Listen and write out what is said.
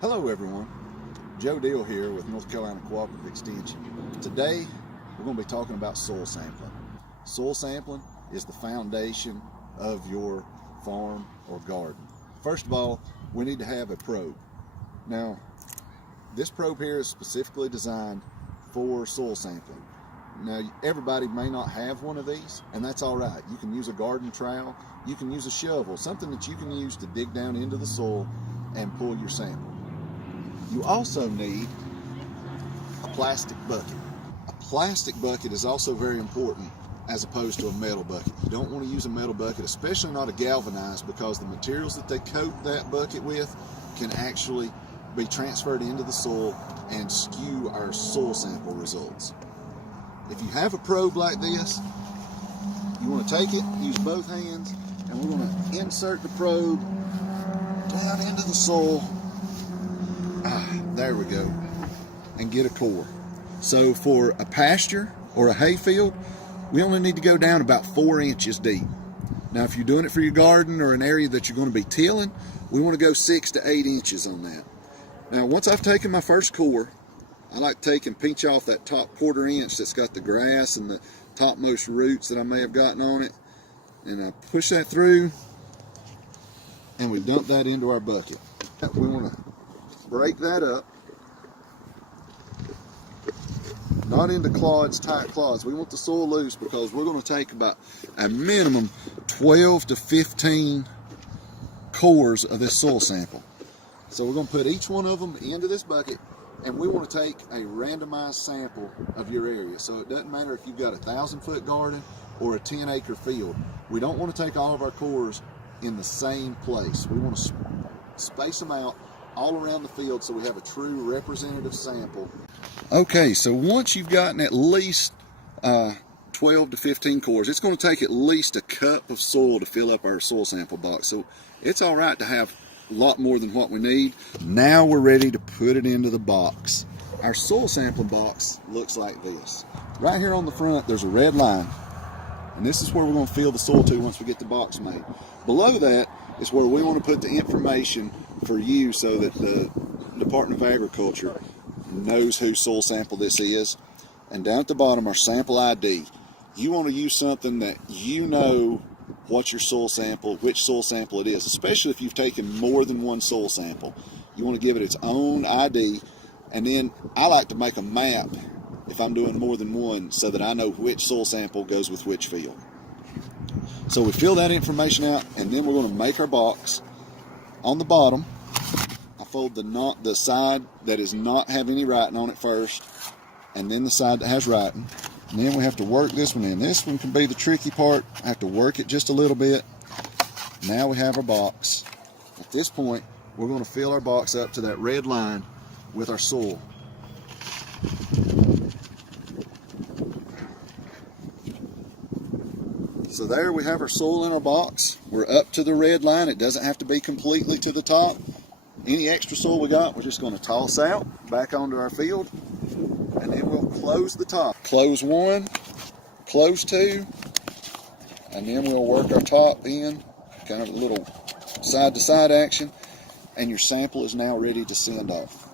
Hello everyone, Joe Deal here with North Carolina Cooperative Extension. Today we're going to be talking about soil sampling. Soil sampling is the foundation of your farm or garden. First of all, we need to have a probe. Now, this probe here is specifically designed for soil sampling. Now, everybody may not have one of these, and that's all right. You can use a garden trowel, you can use a shovel, something that you can use to dig down into the soil and pull your sample. You also need a plastic bucket. A plastic bucket is also very important as opposed to a metal bucket. You don't want to use a metal bucket, especially not a galvanized, because the materials that they coat that bucket with can actually be transferred into the soil and skew our soil sample results. If you have a probe like this, you want to take it, use both hands, and we're going to insert the probe down into the soil. There we go, and get a core. So for a pasture or a hay field, we only need to go down about 4 inches deep. Now if you're doing it for your garden or an area that you're going to be tilling, we want to go 6 to 8 inches on that. Now once I've taken my first core, I like to take and pinch off that top 1/4 inch that's got the grass and the topmost roots that I may have gotten on it, and I push that through, and we dump that into our bucket. We want to break that up, not into clods, tight clods. We want the soil loose because we're going to take about a minimum 12 to 15 cores of this soil sample. So we're going to put each one of them into this bucket, and we want to take a randomized sample of your area. So it doesn't matter if you've got a 1,000-foot garden or a 10-acre field. We don't want to take all of our cores in the same place. We want to space them out all around the field so we have a true representative sample. Okay, so once you've gotten at least 12 to 15 cores, it's going to take at least a cup of soil to fill up our soil sample box. So it's all right to have a lot more than what we need. Now we're ready to put it into the box. Our soil sampling box looks like this. Right here on the front, there's a red line, and this is where we're going to fill the soil to once we get the box made. Below that is where we want to put the information for you so that the Department of Agriculture knows whose soil sample this is. And down at the bottom, our sample ID. You want to use something that you know what your soil sample, which soil sample it is, especially if you've taken more than one soil sample. You want to give it its own ID, and then I like to make a map if I'm doing more than one so that I know which soil sample goes with which field. So we fill that information out, and then we're going to make our box. On the bottom, I fold the side that does not have any writing on it first, and then the side that has writing. And then we have to work this one in. This one can be the tricky part. I have to work it just a little bit. Now we have our box. At this point, we're going to fill our box up to that red line with our soil. So there we have our soil in our box. We're up to the red line. It doesn't have to be completely to the top. Any extra soil we got, we're just going to toss out back onto our field, and then we'll close the top. Close one, close two, and then we'll work our top in, kind of a little side-to-side action, and your sample is now ready to send off.